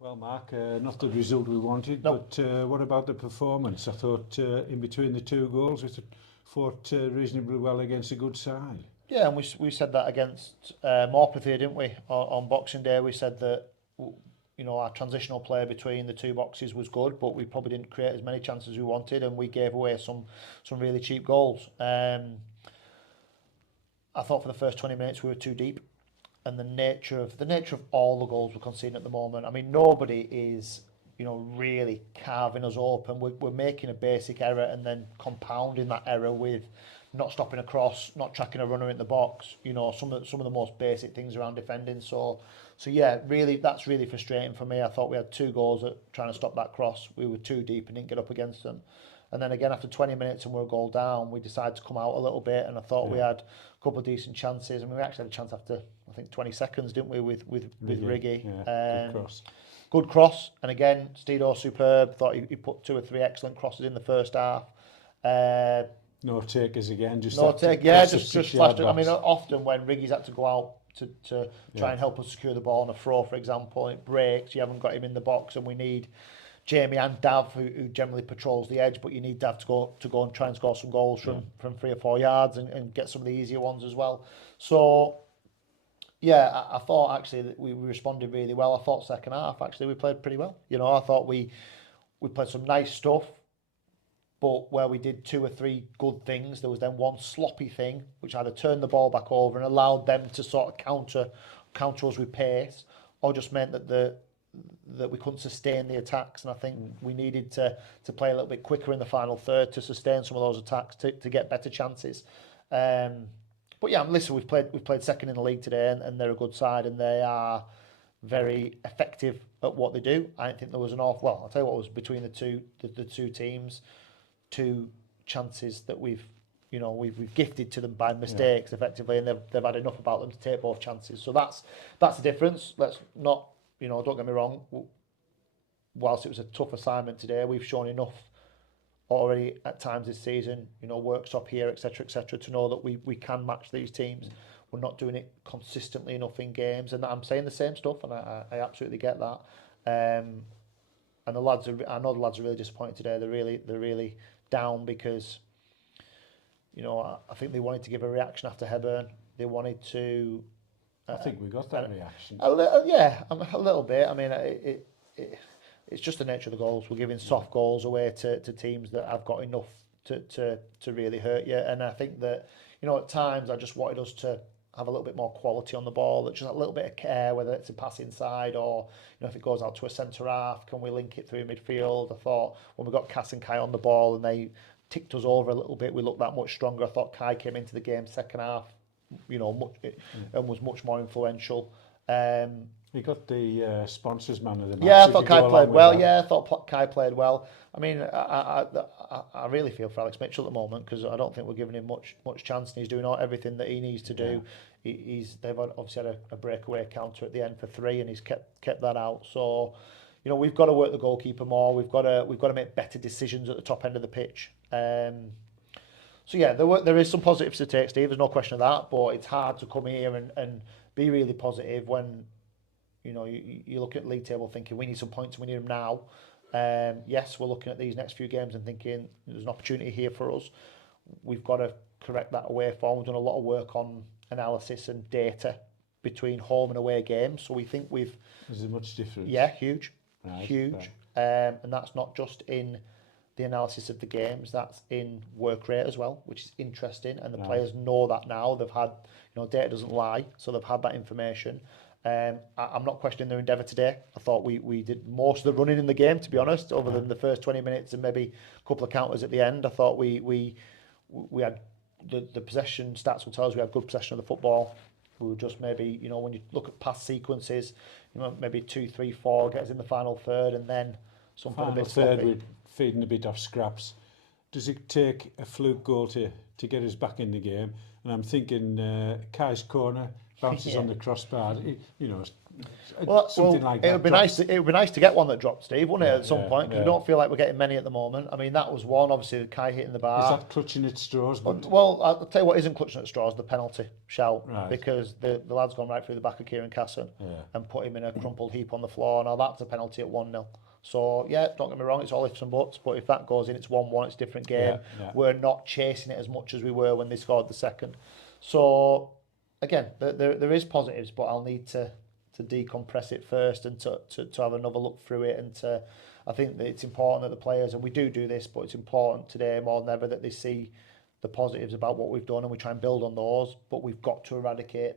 Well, Mark, not the result we wanted, No. but what about the performance? I thought in between the two goals, we fought reasonably well against a good side. Yeah, and we said that against Morpeth here, didn't we? On Boxing Day, we said that our transitional play between the two boxes was good, but we probably didn't create as many chances as we wanted, and we gave away some really cheap goals. I thought for the first 20 minutes we were too deep, and the nature of all the goals we're conceding at the moment. I mean, nobody is really carving us open. We're making a basic error and then compounding that error with not stopping a cross, not tracking a runner in the box. Some of the most basic things around defending. So yeah, really, that's really frustrating for me. I thought we had two goals at trying to stop that cross. We were too deep and didn't get up against them. And then again, after 20 minutes and we're a goal down, we decided to come out a little bit. And I thought we had a couple of decent chances. I mean, we actually had a chance after, I think, 20 seconds, didn't we, with Riggy? Yeah, good cross. Good cross. And again, Stedo superb. Thought he put 2 or 3 excellent crosses in the first half. No takers again. Just flashed it. I mean, often when Riggy's had to go out to try and help us secure the ball on a throw, for example, and it breaks, you haven't got him in the box, and we need Jamie and Dav, who generally patrols the edge, but you need Dav to go and try and score some goals from 3 or 4 yards and get some of the easier ones as well. So, yeah, I thought actually that we responded really well. I thought second half, actually, we played pretty well. I thought we played some nice stuff, but where we did 2 or 3 good things, there was then one sloppy thing, which either turned the ball back over and allowed them to sort of counter us with pace, or just meant that we couldn't sustain the attacks. And I think we needed to play a little bit quicker in the final third to sustain some of those attacks to get better chances. But yeah, listen, we've played second in the league today, and they're a good side, and they are very effective at what they do. I don't think there was an awful. Well, I'll tell you what was between the two teams, 2 chances that we've gifted to them by mistakes effectively, and they've had enough about them to take both chances. So that's the difference. Let's not. Don't get me wrong, whilst it was a tough assignment today, we've shown enough already at times this season, workshop here, etc., to know that we can match these teams. We're not doing it consistently enough in games, and I'm saying the same stuff, and I absolutely get that. And I know the lads are really disappointed today. They're really down because, I think they wanted to give a reaction after Hebburn. They wanted to. I think we got that reaction. A little bit. I mean, it's just the nature of the goals. We're giving soft goals away to teams that have got enough to really hurt you. And I think that, at times I just wanted us to have a little bit more quality on the ball, just a little bit of care, whether it's a pass inside or, if it goes out to a centre half, can we link it through midfield? I thought when we got Cass and Kai on the ball and they ticked us over a little bit, we looked that much stronger. I thought Kai came into the game second half, and was much more influential. He got the sponsors man of the match. Yeah, I thought Kai played well. Yeah, I thought Kai played well. I mean, I really feel for Alex Mitchell at the moment because I don't think we're giving him much chance, and he's doing everything that he needs to do. They've obviously had a breakaway counter at the end for 3, and he's kept that out. So, we've got to work the goalkeeper more. We've got to make better decisions at the top end of the pitch. So yeah, there is some positives to take, Steve. There's no question of that. But it's hard to come here and be really positive when you look at league table thinking we need some points, we need them now. Yes, we're looking at these next few games and thinking there's an opportunity here for us. We've got to correct that away form. We've done a lot of work on analysis and data between home and away games. So we think we've. Is there much difference? Yeah, huge, right, huge, right. And that's not just in the analysis of the games, that's in work rate as well, which is interesting, and the players know that now. They've had, data doesn't lie, so they've had that information. I'm not questioning their endeavour today. I thought we did most of the running in the game, to be honest, other than the first 20 minutes and maybe a couple of counters at the end. I thought we had the possession stats will tell us we had good possession of the football. We were just maybe, when you look at past sequences, maybe 2, 3, 4 get us in the final third, and then something a bit sloppy. We're feeding a bit off scraps. Does it take a fluke goal to get us back in the game? And I'm thinking Kai's corner, bounces on the crossbar. You know, something like that. It would be nice. It would be nice to get one that dropped, Steve, wouldn't it? At some point, because we don't feel like we're getting many at the moment. I mean, that was one. Obviously, the Kai hitting the bar. Is that clutching at straws? Well, I'll tell you what isn't clutching at straws: the penalty shout, Right. because the lad's gone right through the back of Kieran Casson and put him in a crumpled heap on the floor. Now that's a penalty at 1-0. So yeah, don't get me wrong, it's all ifs and buts. But if that goes in, it's 1-1. It's a different game. We're not chasing it as much as we were when they scored the second. So again, there is positives, but I'll need to decompress it first and to have another look through it. And I think that it's important that the players, and we do this, but it's important today more than ever that they see the positives about what we've done and we try and build on those. But we've got to eradicate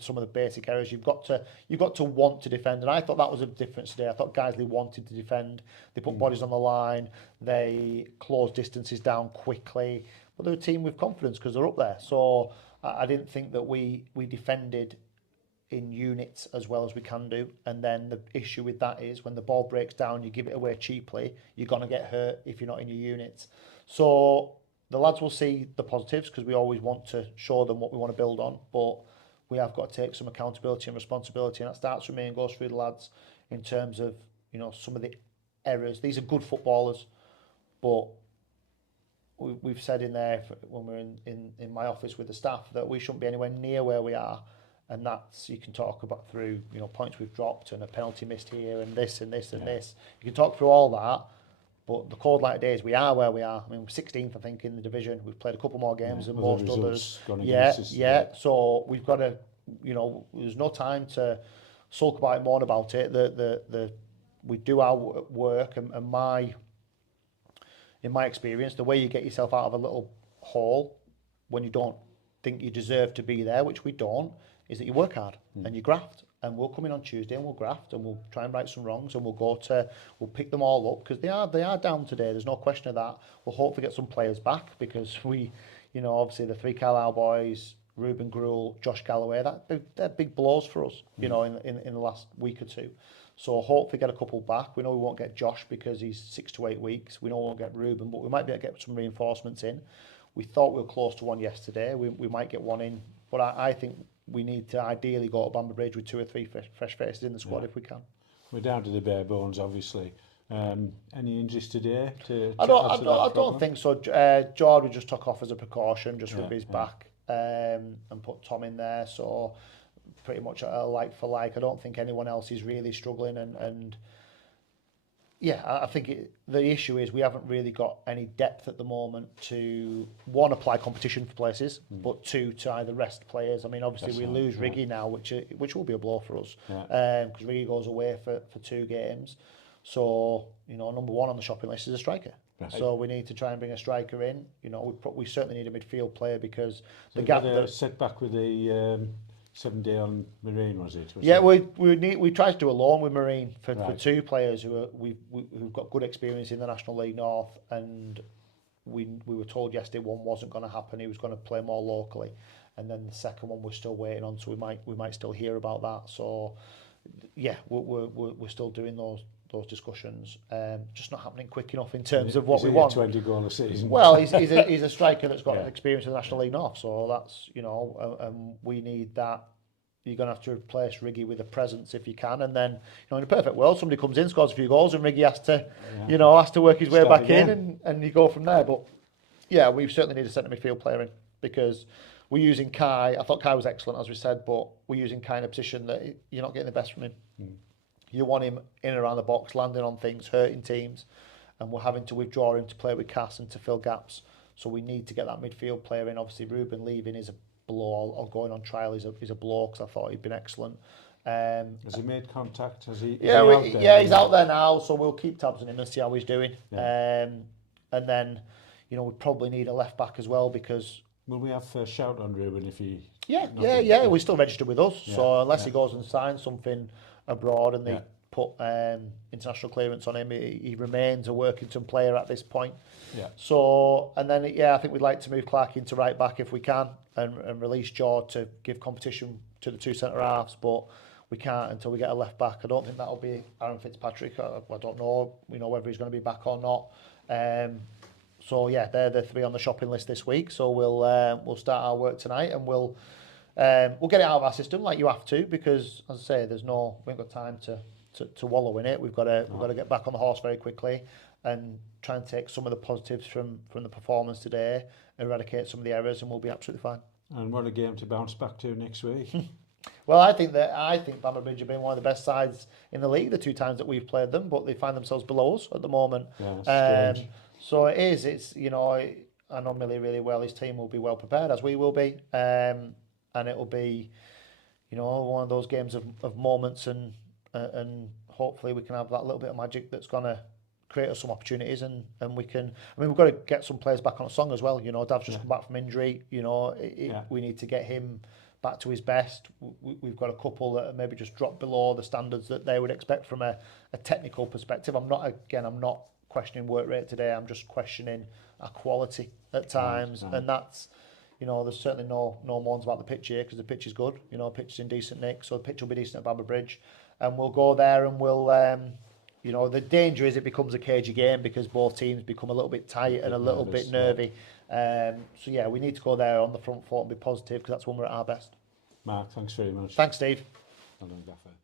some of the basic errors. You've got to want to defend, and I thought that was a difference today. I thought Guiseley wanted to defend. They put bodies on the line. They closed distances down quickly. But they're a team with confidence because they're up there. So I didn't think that we defended in units as well as we can do. And then the issue with that is when the ball breaks down, you give it away cheaply, you're going to get hurt if you're not in your units. So the lads will see the positives because we always want to show them what we want to build on, but we have got to take some accountability and responsibility, and that starts with me and goes through the lads in terms of, you know, some of the errors. These are good footballers, but we've said in there when we're in my office with the staff that we shouldn't be anywhere near where we are. And that's, you can talk about through, you know, points we've dropped and a penalty missed here and this and this and this. You can talk through all that, but the cold light days, we are where we are. I mean, we're 16th, I think, in the division. We've played a couple more games than most others. So we've got to, you know, there's no time to sulk about it, mourn about it. We do our work, and in my experience, the way you get yourself out of a little hole when you don't think you deserve to be there, which we don't, is that you work hard and you graft. And we'll come in on Tuesday and we'll graft and we'll try and right some wrongs and we'll pick them all up because they are down today. There's no question of that. We'll hopefully get some players back because we, you know, obviously the three Carlisle boys, Ruben Gruel, Josh Galloway, they're big blows for us, you know, in the last week or two. So hopefully get a couple back. We know we won't get Josh because he's 6 to 8 weeks. We know we won't get Ruben, but we might be able to get some reinforcements in. We thought we were close to one yesterday. We might get one in, but I think we need to ideally go to Bamber Bridge with 2 or 3 fresh faces in the squad if we can. We're down to the bare bones, obviously. Any injuries today? I don't think so. Jordan just took off as a precaution, just with his back, and put Tom in there. So pretty much a like for like. I don't think anyone else is really struggling, and yeah, I think the issue is we haven't really got any depth at the moment to, one, apply competition for places, but two, to either rest players. I mean, obviously we lose Riggy now, which will be a blow for us, because Riggy goes away for 2 games. So, you know, number 1 on the shopping list is a striker. Right. So we need to try and bring a striker in. You know, we certainly need a midfield player because the gap. That setback with the 7-day on Marine, was it? We tried to do a loan with Marine for 2 players who've got good experience in the National League North, and we were told yesterday one wasn't going to happen. He was going to play more locally, and then the second one we're still waiting on. So we might still hear about that. So yeah, we're still doing those discussions. Just not happening quick enough in terms of what we want. 20 goal a season. Well, he's a striker that's got experience in the National League North, so that's, you know, we need that. You're going to have to replace Riggy with a presence if you can, and then, you know, in a perfect world, somebody comes in, scores a few goals, and Riggy has to work his way back in, and you go from there. But yeah, we certainly need a centre midfield player in because we're using Kai. I thought Kai was excellent, as we said, but we're using Kai in a position that you're not getting the best from him. You want him in and around the box, landing on things, hurting teams, and we're having to withdraw him to play with Cass and to fill gaps. So we need to get that midfield player in. Obviously, Ruben leaving is a blow, or going on trial is a blow, because I thought he'd been excellent. Has he made contact? He's out there now, so we'll keep tabs on him and see how he's doing. Yeah. And then, you know, we probably need a left back as well because. Will we have first shout on Ruben if he? Yeah. We're still registered with us, so unless he goes and signs something abroad and they put international clearance on him, he remains a Workington player at this point. Yeah. So, and then I think we'd like to move Clark into right back if we can, and release Jaw to give competition to the 2 centre halves, but we can't until we get a left back. I don't think that'll be Aaron Fitzpatrick. I don't know, whether he's going to be back or not. So yeah, they're the 3 on the shopping list this week. So we'll start our work tonight, and we'll we'll get it out of our system like you have to, because as I say, we ain't got time to wallow in it. We've got to get back on the horse very quickly and try and take some of the positives from the performance today, eradicate some of the errors, and we'll be absolutely fine. And what a game to bounce back to next week. Well, I think Bamber Bridge have been one of the best sides in the league the 2 times that we've played them, but they find themselves below us at the moment. Yeah, so it's I know Millie really well. His team will be well prepared, as we will be, and it will be one of those games of moments, and hopefully we can have that little bit of magic that's going to create us some opportunities, and we can. I mean, we've got to get some players back on a song as well. Dav's just come back from injury. We need to get him back to his best. We've got a couple that maybe just dropped below the standards that they would expect from a technical perspective. I'm not questioning work rate today. I'm just questioning our quality at times, and that's. There's certainly no moans about the pitch here, because the pitch is good. Pitch is in decent nick, so the pitch will be decent at Bamber Bridge, and we'll go there and we'll. The danger is it becomes a cagey game because both teams become a little bit tight and a little bit nervy. We need to go there on the front foot and be positive, because that's when we're at our best. Mark, thanks very much. Thanks, Steve. Well done, Gaffer.